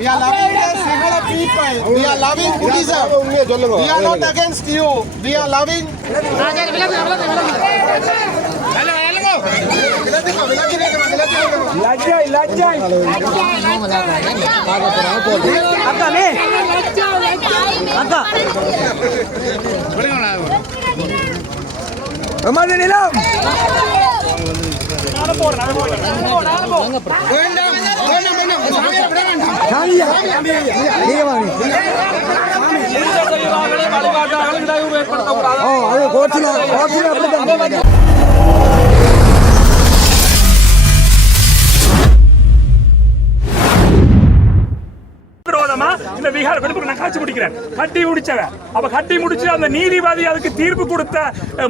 We are loving the Sinhala people. We are loving Buddhism. We are not against you. We are loving. లజ్జాయ్ లజ్జాయ్ అక్క అక్క நிலம் சாமியா ஏற்படுத்தக்கூடாது வாங்க இந்த விகார வெளுப்புக்கு நான் காட்சி முடிக்கிறேன் கட்டி முடிச்சவன். அப்ப கட்டி முடிச்சு அந்த நீதிபதி அதுக்கு தீர்ப்பு கொடுத்த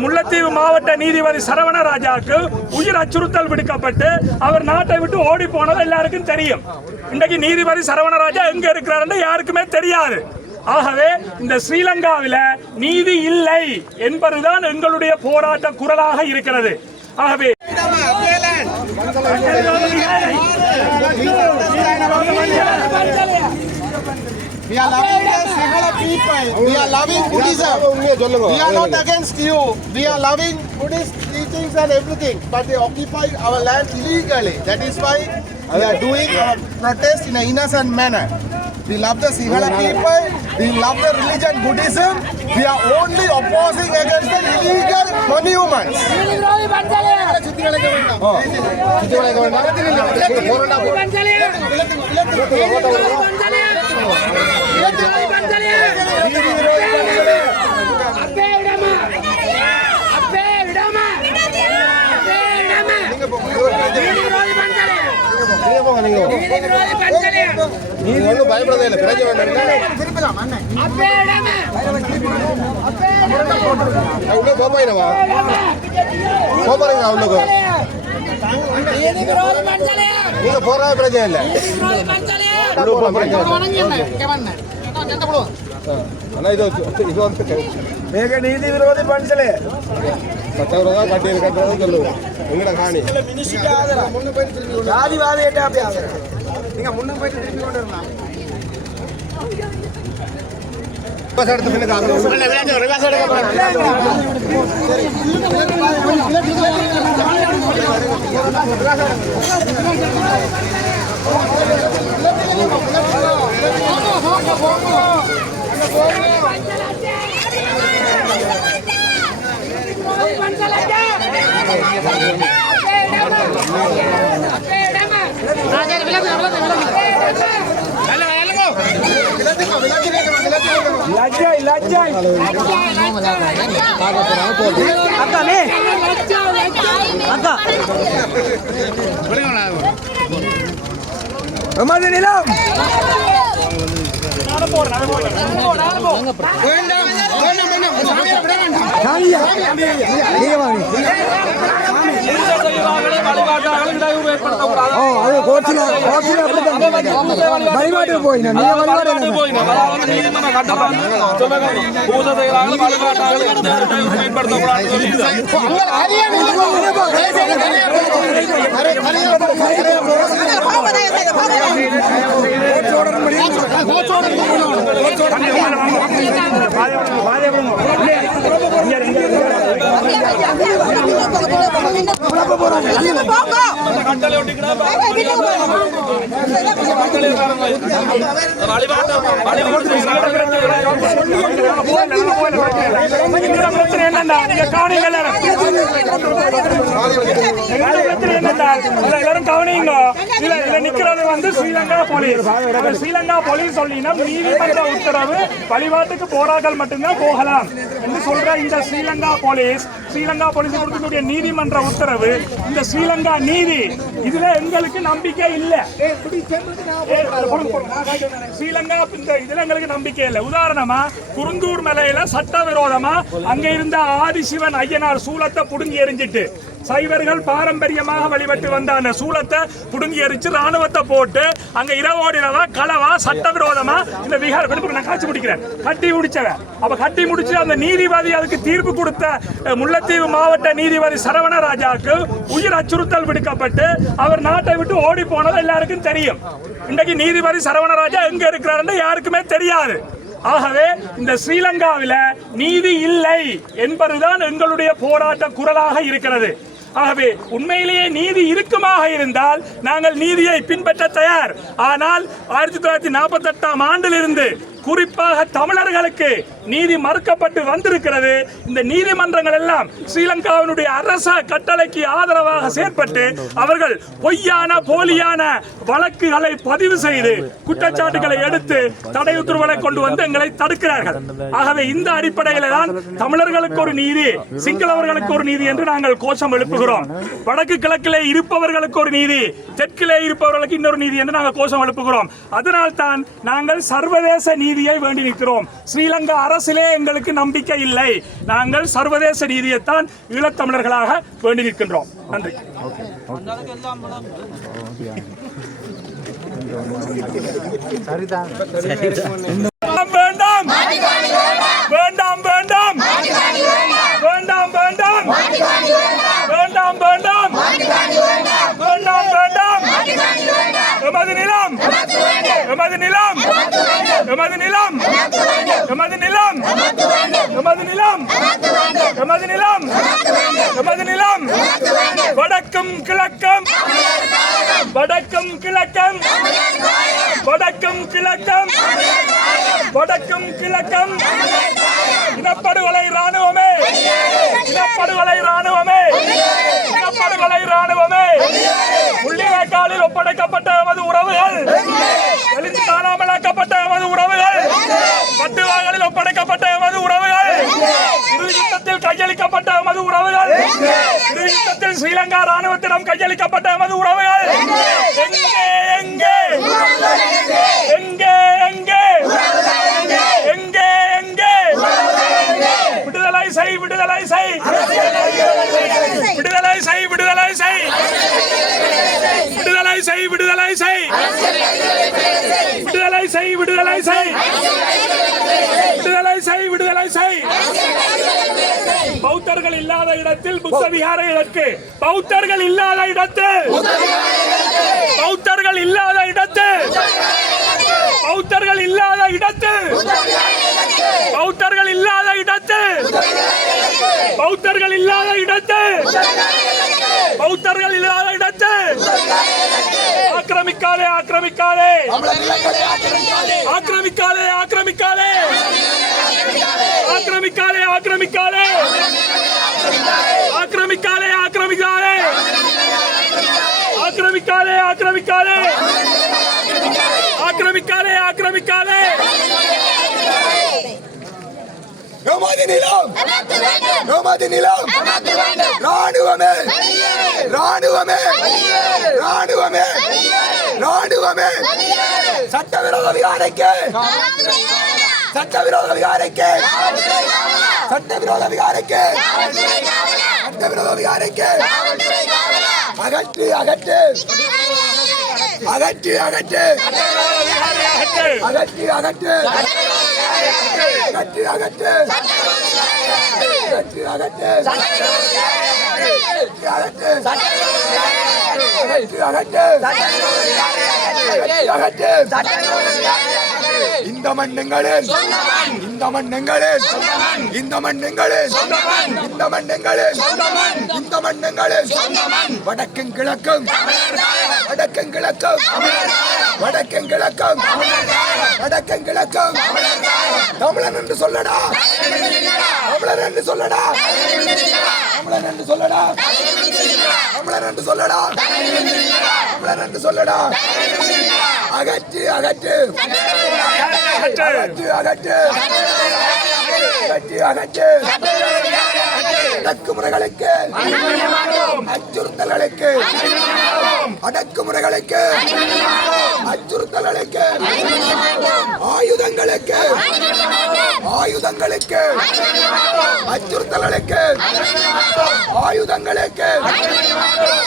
முல்லைத்தீவு மாவட்ட நீதிபதி சரவணராஜாவுக்கு உயிர் அச்சுறுத்தல் விடுக்கப்பட்டு அவர் நாட்டை விட்டு ஓடி போனது எல்லாருக்கும் தெரியும். இன்றைக்கு நீதிபதி சரவணராஜா எங்க இருக்கிறாருன்னு யாருக்குமே தெரியாது. ஆகவே இந்த ஸ்ரீலங்காவில நீதி இல்லை என்பதுதான் எங்களுடைய போராட்ட குரலாக இருக்கிறது. ஆகவே We are loving the single people. We are loving Buddhism. We are not against you. We are loving Buddhist teachings and everything. But they occupy our land illegally. That is why we are doing our protest in an innocent manner. We love the Sinhala people. We love the religion Buddhism. We are only opposing against the illegal monuments. Oh. நீங்க ஒன்றும் பயப்படவே இல்லை. பிரச்சனை வேண்டாம். உள்ள போப்பாயினவா போப்பாருங்க உள்ளுக்கு நீங்க போறா பிரச்சனை இல்லை. உள்ள போற பிரச்சனை இல்லை. ஆனா இது இது வந்து மேக நீதி விரோதி பஞ்சலே. சட்டவிரோதா கட்டி இருக்கிறது சொல்லுவோம். எங்கட காணி? ஆகுற நீங்க முன்ன போயிட்டு திருப்பி கொண்டு வரலாம். பஸ் எடுத்து பின்னுக்கு ஆகணும். லஜ்ஜாய் லஜ்ஜாய் அக்கா மே அக்கா எமது நிலம் சாமியா நீங்க வாங்க ஓ அது கோச்சில கோச்சில அப்படிதான் வழிபாட்டுக்கு போயினா நீங்க வழிபாடு பிரச்சனை என்னன்னா இங்க கவனிங்க எல்லாரும் எங்களோட பிரச்சனை எல்லாரும் கவனிங்க நிக்கிறது வந்து ஸ்ரீலங்கா போலீஸ். ஸ்ரீலங்கா போலீஸ் சொல்லினா நீதிமன்ற உத்தரவு வழிபாட்டுக்கு போராட்கள் மட்டும்தான் போகலாம். என்று சொல்ற இந்த ஸ்ரீலங்கா போலீஸ் ஸ்ரீலங்கா போலீஸ் கொடுக்கக்கூடிய நீதிமன்ற உத்தரவு இந்த ஸ்ரீலங்கா நீதி இதுல எங்களுக்கு நம்பிக்கை இல்லை. ஸ்ரீலங்கா இந்த இதுல எங்களுக்கு நம்பிக்கை இல்லை. உதாரணமா குருந்தூர் மலையில சட்டவிரோதமா அங்க இருந்த ஆதிசிவன் ஐயனார் சூலத்தை புடுங்கி எறிஞ்சிட்டு சைவர்கள் பாரம்பரியமாக வழிபட்டு வந்த அந்த சூலத்தை புடுங்கி எரிச்சு ராணுவத்தை போட்டு அங்க இரவோடினதா களவா சட்டவிரோதமா? இந்த விகார நான் காட்சி முடிக்கிறேன் கட்டி முடிச்சவன். அப்ப கட்டி முடிச்சு அந்த நீதிபதி அதுக்கு தீர்ப்பு கொடுத்த முல்லைத்தீவு மாவட்ட நீதிபதி சரவணராஜாவுக்கு உயிர் அச்சுறுத்தல் விடுக்கப்பட்டு அவர் நாட்டை விட்டு ஓடி போனது எல்லாருக்கும் தெரியும். இன்றைக்கு நீதிபதி சரவணராஜா எங்க இருக்கிறாருன்னு யாருக்குமே தெரியாது. ஆகவே இந்த ஸ்ரீலங்காவில் நீதி இல்லை என்பதுதான் எங்களுடைய போராட்ட குரலாக இருக்கிறது. ஆகவே உண்மையிலேயே நீதி இறுக்கமாக இருந்தால் நாங்கள் நீதியை பின்பற்ற தயார். ஆனால் ஆயிரத்தி தொள்ளாயிரத்தி நாற்பத்தி எட்டாம் ஆண்டிலிருந்து குறிப்பாக தமிழர்களுக்கு நீதி மறுக்கப்பட்டு வந்திருக்கிறது. இந்த நீதிமன்றங்கள் எல்லாம் ஸ்ரீலங்காவினுடைய அரச கட்டளைக்கு ஆதரவாக செயற்பட்டு அவர்கள் பொய்யான போலியான வழக்குகளை பதிவு செய்து குற்றச்சாட்டுகளை எடுத்து தடை உத்தரவுகளை கொண்டு வந்து எங்களை தடுக்கிறார்கள். ஆகவே இந்த அடிப்படையில் தான் தமிழர்களுக்கு ஒரு நீதி சிங்களவர்களுக்கு ஒரு நீதி என்று நாங்கள் கோஷம் எழுப்புகிறோம். வடக்கு கிழக்கிலே இருப்பவர்களுக்கு ஒரு நீதி தெற்கிலே இருப்பவர்களுக்கு இன்னொரு நீதி என்று நாங்கள் கோஷம் எழுப்புகிறோம். அதனால் தான் நாங்கள் சர்வதேச நீதியை வேண்டி நிற்கிறோம். ஸ்ரீலங்கா அரசிலே எங்களுக்கு நம்பிக்கை இல்லை. நாங்கள் சர்வதேச நீதியைத்தான் ஈழத்தமிழர்களாக வேண்டி நிற்கின்றோம். நன்றி. வேண்டாம் எமது நிலம். எமது நிலம். எமது நிலம். எமது நிலம். எமது நிலம். வடக்கும் கிழக்கம். வடக்கும் கிழக்கம். வடக்கும் கிழக்கம். வடக்கும் கிழக்கம். இனப்படுகொலை ராணுவமே இனப்படுகொலை ராணுவமே இனப்படுகொலை ராணுவமே முள்ளிவாய்க்காலில் ஒப்படைக்கப்பட்ட எமது உறவுகள் எழுந்து காணாமலாக்கப்பட்ட எமது உறவுகள். பட்டுவாகலில் ஒப்படைக்கப்பட்ட எமது உறவுகள். இறுதி யுத்தத்தில் கையளிக்கப்பட்ட எமது உறவுகள். இறுதி யுத்தத்தில் ஸ்ரீலங்கா ராணுவத்திடம் கையளிக்கப்பட்ட எமது உறவுகள். எங்கே எங்கே? எங்கே எங்கே? எங்கே எங்கே? விடுதலை செய் விடுதலை செய். விடுதலை செய் விடுதலை செய். விடுதலை செய் விடுதலை செய். விடுதலை செய் விடுதலை செய். விடுதலை செய் விடுதலை செய். பௌத்தர்கள் இல்லாத இடத்தில் புத்த விகார இதற்கு பௌத்தர்கள் இல்லாத இடத்தில். பௌத்தர்கள் இல்லாத இடத்தில். பௌத்தர்கள் இல்லாத இடத்தில். பௌத்தர்கள் இல்லாத இடத்தில். பௌத்தர்கள் இல்லாத இடத்தில். ಬೌದ್ಧರ್ಗಳಿಲ್ಲ ಆಕ್ರಮಿಕ್ಕಾಲೆ ಆಕ್ರಮಿಕ್ಕಾಲೆ. ಆಕ್ರಮಿಕ್ಕಾಲೆ ಆಕ್ರಮಿಕ್ಕಾಲೆ. ಆಕ್ರಮಿಕ್ಕಾಲೆ ಆಕ್ರಮಿಕ್ಕಾಲೆ. ಆಕ್ರಮಿಕ್ಕಾಲೆ ಆಕ್ರಮಿಕ್ಕಾಲೆ. ಆಕ್ರಮಿಕ್ಕಾಲೆ ಆಕ್ರಮಿಕ್ಕಾಲೆ. ಆಕ್ರಮಿಕ್ಕಾಲೆ ಆಕ್ರಮಿಕ್ಕಾಲೆ. எமது நிலம். எமது நிலம். ராணுவமே ராணுவமே ராணுவமே ராணுவமே சட்டவிரோத விகாரைக்கு சட்டவிரோத விகாரைக்கு சட்டவிரோத விகாரைக்கு சட்டவிரோத விகாரைக்கு அகற்று அகற்று. அகற்று அகற்று. அகற்று. அகற்று அகற்று. அகற்று அகற்று. அகற்று அகற்று. அகற்று அகற்று. இந்த மண்ணுங்களில் இந்த மண் எங்களே. இந்த மண் எங்களே. இந்த மண் எங்களே. இந்த மண் எங்களே. வடக்கும் கிழக்கும். வடக்கும் கிழக்கும். வடக்கும் கிழக்கும். வடக்கும் கிழக்கும். தமிழன் என்று சொல்லடா. தமிழன் என்று சொல்லடா. தமிழன் என்று சொல்லடா. தமிழன் என்று சொல்லடா. தமிழன் என்று சொல்லடா. அகற்று அகற்று. அகற்று. அகற்று அகற்று. அகற்று. அடக்குமுறைகளுக்கு. அச்சுறுத்தல்களுக்கு. அடக்குமுறைகளுக்கு. அச்சுறுத்தல்களுக்கு. ஆயுதங்களுக்கு. ஆயுதங்களுக்கு. அச்சுறுத்தல்களுக்கு. ஆயுதங்களுக்கு.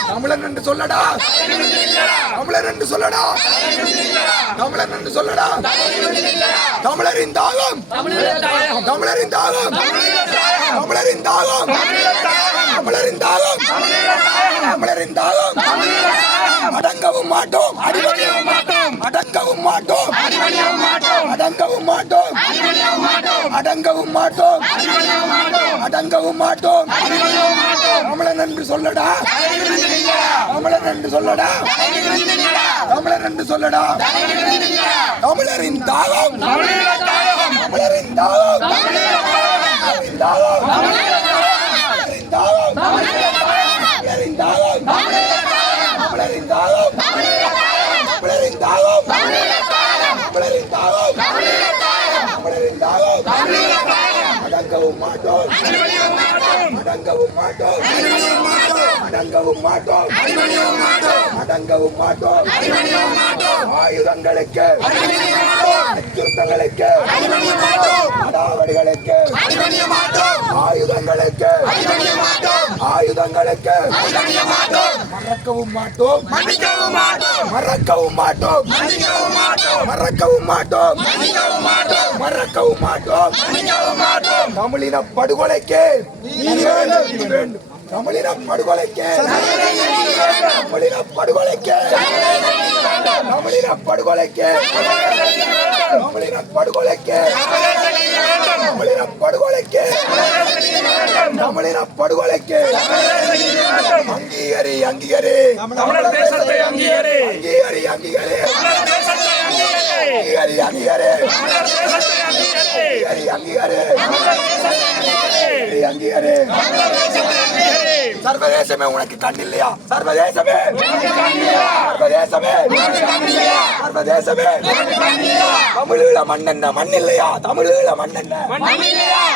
தமிழன் என்று சொல்லடா. தமிழன் என்று சொல்லடா. தமிழன் என்று சொல்லடா. தமிழரின் தாகம். தமிழரின் தாகம். தமிழரின் தாகம். தமிழரின் தாகம். தமிழரின் தாகம். அடங்கவும் மாட்டோம். அடிபணியவும் மாட்டோம். அடங்கவும் மாட்டோம். அடிபணியவும் அடங்கவும் மாட்டோம். அடங்கவும் மாட்டோம். அடங்கவும் மாட்டோம். தமிழன் என்று சொல்லடா. தமிழன் என்று சொல்லடா. தமிழன் என்று சொல்லடா. தமிழரின் தாகம். தமிழரின் தாகம். தமிழரின் தாகம். தமிழரின் தாகம். தமிழரின் தாகம். தமிழரின் தாகம். தமிழரின் தாகம். தமிழரின் தாகம். தமிழரின் தாகம். அடங்கவும் மாட்டோம். அடங்கவும் மாட்டோம். அடங்கவும் மாட்டோம். அடங்கவும் மாட்டோம். ஆயுதங்களுக்கு அச்சுறுத்தங்களுக்கு அடாவடிகளுக்கு ஆயுதங்களுக்கு ஆயுதங்களுக்கு மறக்கவும் மாட்டோம். மன்னிக்கவும் மாட்டோம். மறக்கவும் மாட்டோம். மன்னிக்கவும் மாட்டோம். மறக்கவும் மாட்டோம். மன்னிக்கவும் மாட்டோம். மறக்கவும் மாட்டோம். மன்னிக்கவும் மாட்டோம். தமிழின படுகொலைக்கு தமிழின படுகொலைக்கு தமிழின படுகொலைக்கு தமிழின படுகொலைக்கு தமிழின படுகொலைக்கு தமிழின படுகொலைக்கு தமிழின படுகொலைக்கு அங்கீகரி அங்கீகரி. அங்கீகரி. அங்கீகரி அங்கீகரி. அங்கீகரி. அங்கீகரி அங்கீகரி. அங்கீகரி. சர்வதேசமே உனக்கு கண் இல்லையா? சர்வதேசமே. சர்வதேசமே. சர்வதேசமே. தமிழீழ மண்ணென்ன மண் இல்லையா? தமிழீழ மண்ணென்ன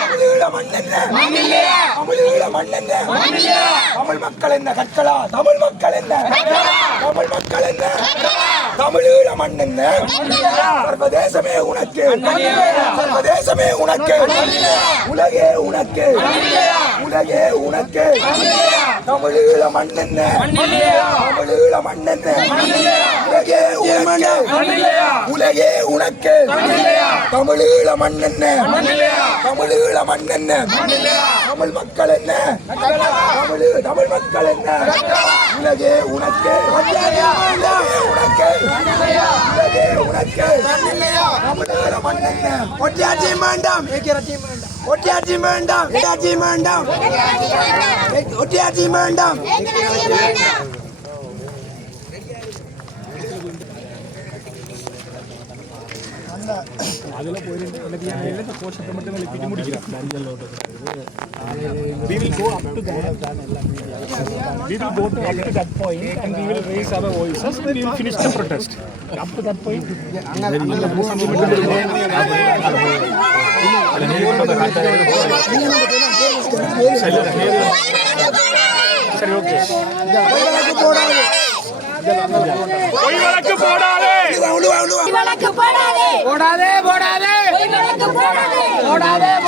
தமிழீழ மண்ணென்ன தமிழீழ மண்ணென்ன தமிழ் மக்கள் என்ன? கற்களா? தமிழ் மக்கள் என்ன? தமிழ் மக்கள் என்ன? தமிழீழ மண்ணென்ன சர்வதேசமே உனக்கு. சர்வதேசமே உனக்கு. உலகே உனக்கு. உலகே உனக்கு. தமிழீழ மண்ணென்ன தமிழீழ மண்ணென்ன உலகே உனக்கு உலகே உனக்கு. தமிழீழ மண்ணென்ன தமிழீழ மண்ணென்ன தமிழ் மக்கள் என்ன? தமிழ் தமிழ் மக்கள் என்ன? உலகே உனக்கு. உனக்கு. உலகே உனக்கு. தமிழீழ மண்ணென்ன வேண்டாம். வேண்டாம். ஒட்டியாட்சி வேண்டாம் ஒட்டியாட்சி வேண்டாம். ஒட்டியாட்சி வேண்டாம். அதில் போயிருந்து எனக்கு எழுத கோஷத்தை மட்டும் எழுப்பிட்டு முடிக்கிறேன் மஞ்சள் will go up to will go to up to that point and we will raise our voices then will finish the protest up to that point அங்க போ அங்க மட்டும் சரி ஓகே பொய் வழக்கு போடாதே. போடாதே. போடாதே. போடாதே போடாதே.